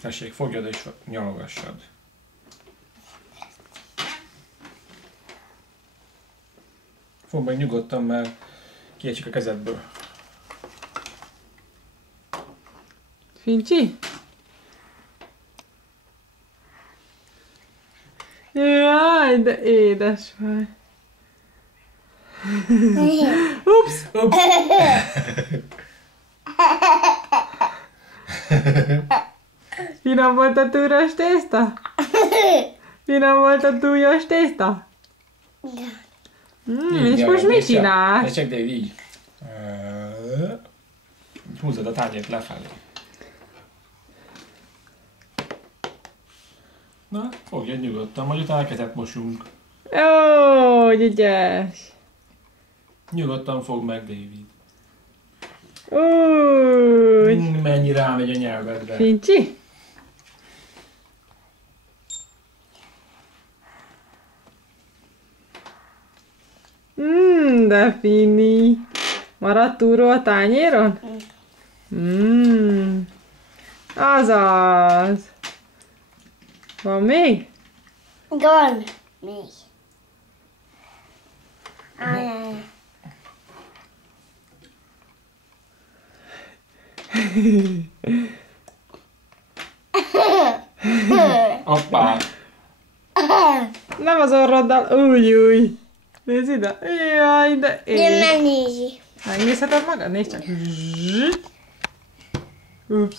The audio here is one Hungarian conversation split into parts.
Tessék, fogjad és nyalogassad. Fogd meg nyugodtan, mert kiesik a kezedből. Fincsi? Jaj, de édes vagy. Ups! Ups. Finom volt a túros tészta? Finom volt a túros tészta? És most mit csinálsz? Ez csak Dave, így. Húzod a tányért lefelé. Na, fogjad nyugodtan, majd utána kezet mosunk. Ó, ügyes! Nyugodtan fogd meg, David. Úgy! Mennyi rámegy a nyelvedre. Fincsi? De fini. Maradt túró a tányéron? Azaz. Van még? Van még. Ajaj. Hoppá! Nem az orroddal. Új. Nézd ide. Jaj, de De én. megnézi. Megnézheted magad? Nézd csak. Ups.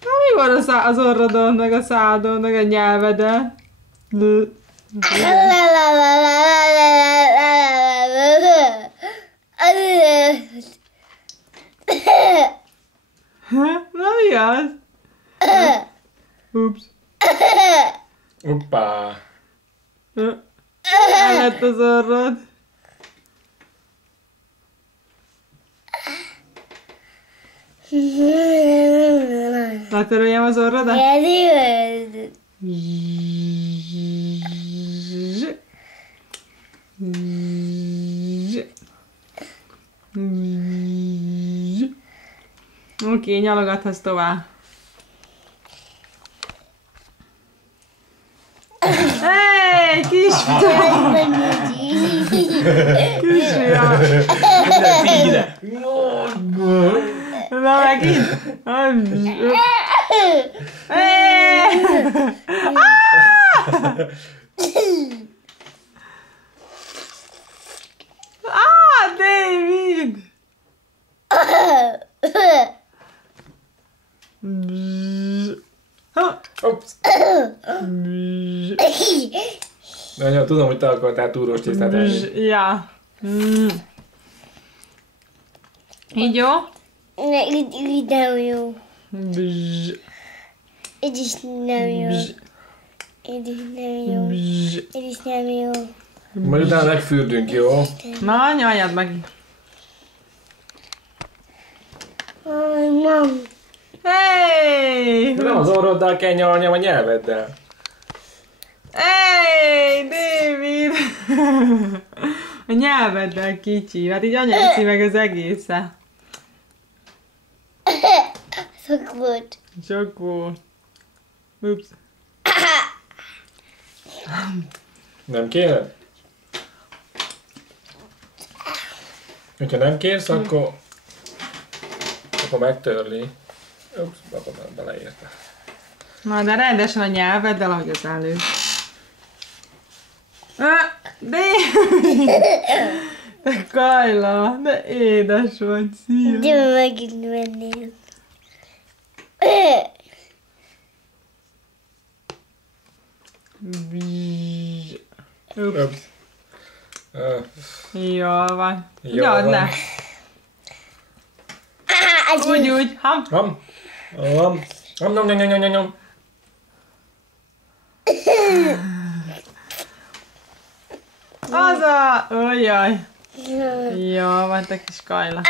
Na, mi van az orrodon, meg a szádon, meg a nyelveden? Na, mi az? Ups. Hoppá! El lett az orrod. Letöröljem az orrodat? Oké, nyalogathatsz tovább. Hey, kisfiam! Kisfiam! Figyelj ide! Na, megint? Hey! David! Ups. Anya, tudom, hogy te akartál túrós tésztát enni. Ja. Így jó? Így nem jó. Így is nem jó. Így is nem jó. Így is nem jó. Majd utána megfürdünk, jó? Na, nyaljad meg. Mam. Hey! Nem az orroddal kell nyalni, hanem a nyelveddel. Hey, David! A nyelveddel kicsi, hát így anya eszi meg az egészet. Sok volt. Sok volt. Ups. Nem kéred? Hogyha nem kérsz, akkor megtörli. Ups, beleérte. Na, de rendesen a nyelveddel, ahogy az előtt. David! Te Kajla, de édes vagy, szia. De megint menném. Ups. Jól van. Jól Nyald van. le. Úgy. Ham. Ham. Ham. Ham, nom, nom, nom, nom, nom. Az a... Ojjaj. Jól van, te kis Kajla.